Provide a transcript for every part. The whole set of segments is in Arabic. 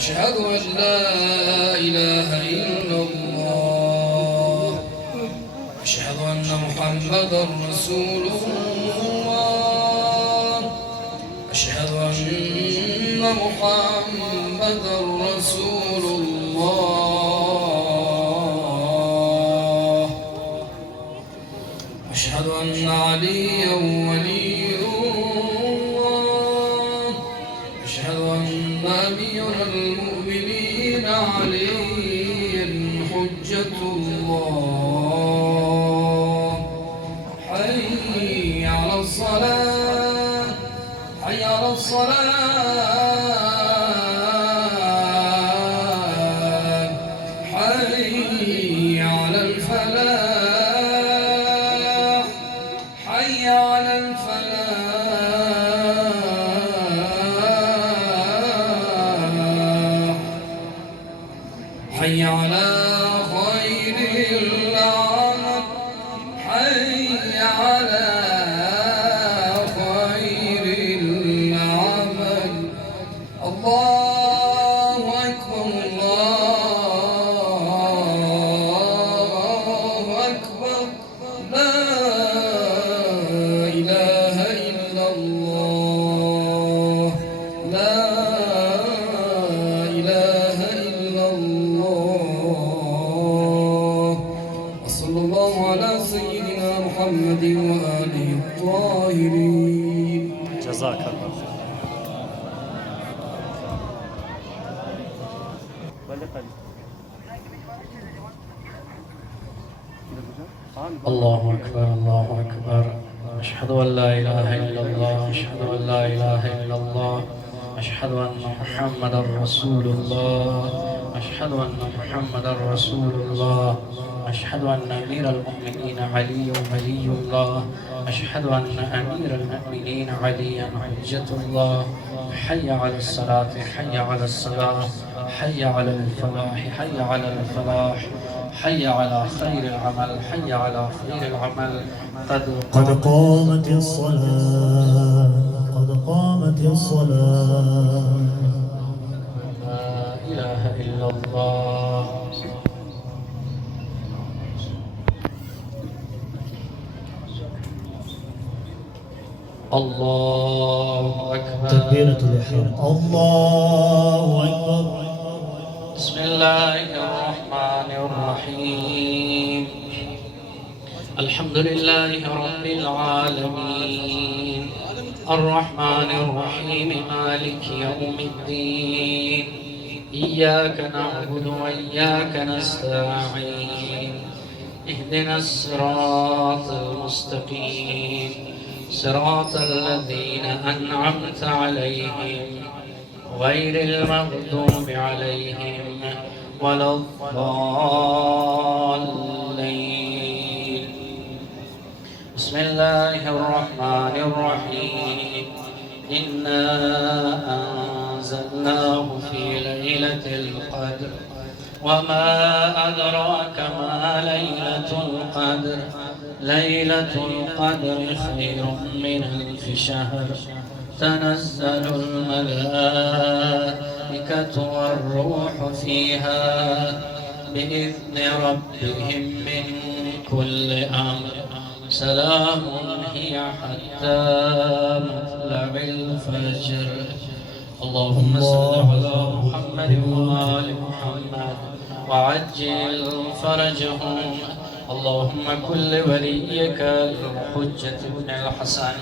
أشهد أن لا إله إلا الله أشهد أن محمدا رسول الله أشهد أن محمدا رسول الله أشهد أن عليا ولي الله أشهد أن أمير المؤمنين علي حجة الله حي على الصلاة حي على الصلاة حي على الفلاح حي على الفلاح حي على خير العمل حي على خير العمل الله أكبر الله أكبر لا إله إلا الله لا إله إلا الله وصلى الله على سيدنا محمد وآله الطاهرين جزاك الله الله أكبر الله أكبر أشهد أن لا إله إلا الله أشهد أن لا إله إلا الله أشهد أن محمدا رسول الله أشهد أن محمدا رسول الله أشهد أن أمير المؤمنين علي ولي الله أشهد أن أمير المؤمنين عليا حجة الله حي على الصلاة حي على الصلاة حي على الفلاح حي على الفلاح حي على خير العمل حي على خير العمل قد قامت الصلاة قد قامت الصلاة لا إله إلا الله الله أكبر تكبيرة الإحرام الله أكبر بسم الله الرحمن الرحيم الحمد لله رب العالمين الرحمن الرحيم مالك يوم الدين إياك نعبد وإياك نستعين اهدنا الصراط المستقيم صراط الذين أنعمت عليهم غير المغضوب عليهم ولا الضالين بسم الله الرحمن الرحيم إنا أنزلناه في ليلة القدر وما أدراك ما ليلة القدر ليلة القدر خير من ألف شهر تنزل الملائكة والروح فيها بإذن ربهم من كل أمر سلام هي حتى مطلع الفجر اللهم صل على محمد وآل محمد وعجل فرجهم اللهم كل وليك الحجة بن الحسن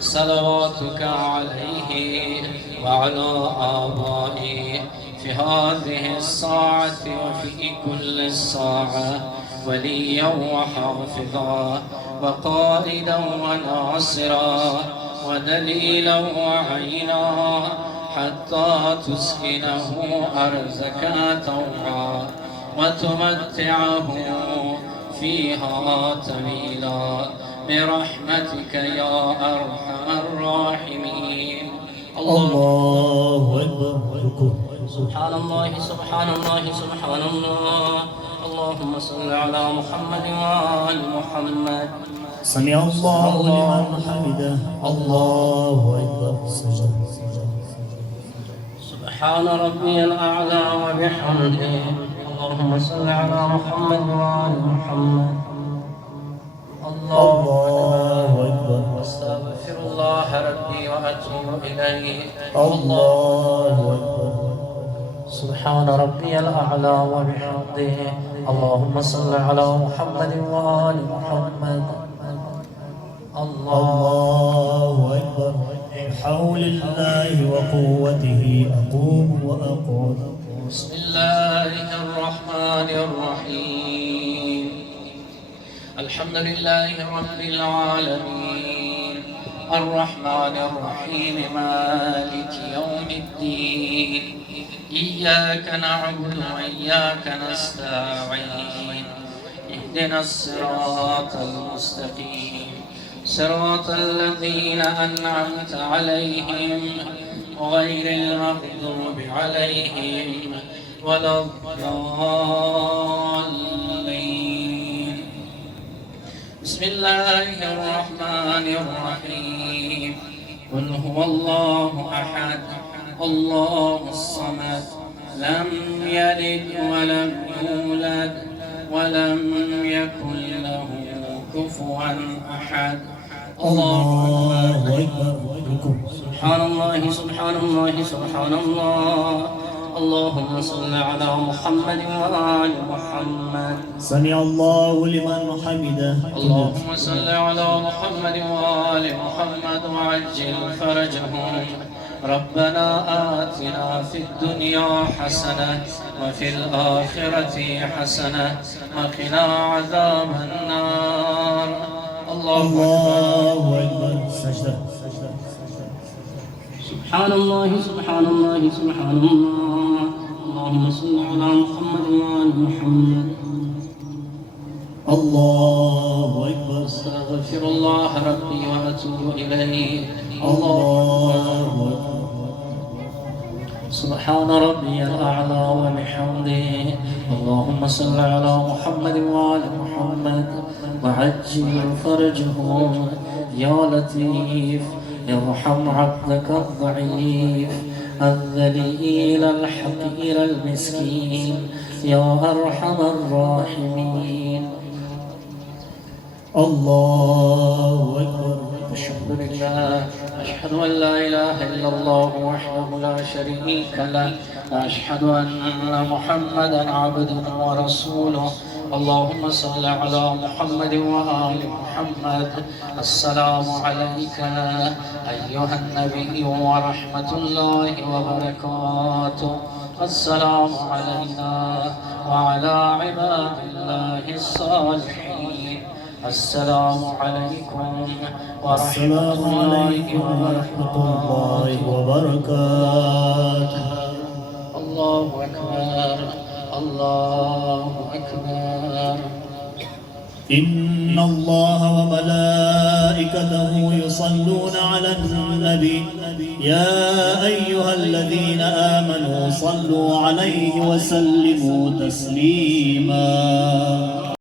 صلواتك عليه وعلى آبائه في هذه الساعة وفي كل الساعة وليا وحافظا وقائدا وناصرا ودليلا وعينا حتى تسكنه أرزك طوعا وتمتعه فيها طويلا برحمتك يا أرحم الراحمين الله أكبر سبحان الله سبحان الله سبحان الله اللهم صل على محمد وآل محمد سمع الله لمن حمده الله أكبر سبحان ربي الأعلى وبحمده اللهم صل على محمد وآل محمد. الله أكبر. أستغفر الله ربي وأتوب إليه. الله أكبر. سبحان ربي الأعلى وبحمده اللهم صل على محمد وآل محمد. الله أكبر. بحول الله وقوته أقوم وأقعد. بسم الله الرحمن الرحيم. الحمد لله رب العالمين الرحمن الرحيم مالك يوم الدين. إياك نعبد وإياك نستعين. اهدنا الصراط المستقيم صراط الذين أنعمت عليهم غير المغضوب عليهم ولا الضالين. بسم الله الرحمن الرحيم. قل هو الله أحد الله الصمد لم يلد ولم يولد ولم يكن له كفوا أحد. الله أكبر. سبحان الله سبحان الله سبحان الله. اللهم صل على محمد وآل محمد. سمع الله لمن حمده. اللهم صل على محمد وآل محمد وعجل فرجهم. ربنا آتنا في الدنيا حسنة وفي الآخرة حسنة وقنا عذاب النار. الله أكبر. سجدة. سبحان الله سبحان الله سبحان الله. اللهم صل على محمد وآل محمد. الله أكبر. أستغفر الله ربي وأتوب إليه. الله أكبر. سبحان ربي الأعلى وبحمده اللهم صل على محمد وآل محمد وعجل فرجهم. يا لطيف ارحم عبدك الضعيف الذليل الحقير المسكين يا أرحم الراحمين. الله أكبر. الحمد لله. أشهد أن لا إله إلا الله وحده لا شريك له وأشهد أن محمدا عبده ورسوله. اللهم صل على محمد وآل محمد. السلام عليك أيها النبي ورحمة الله وبركاته. السلام علينا وعلى عباد الله الصالحين. السلام عليكم السلام عليكم ورحمة الله وبركاته. الله أكبر الله أكبر. إن الله وملائكته يصلون على النبي يا أيها الذين آمنوا صلوا عليه وسلموا تسليما.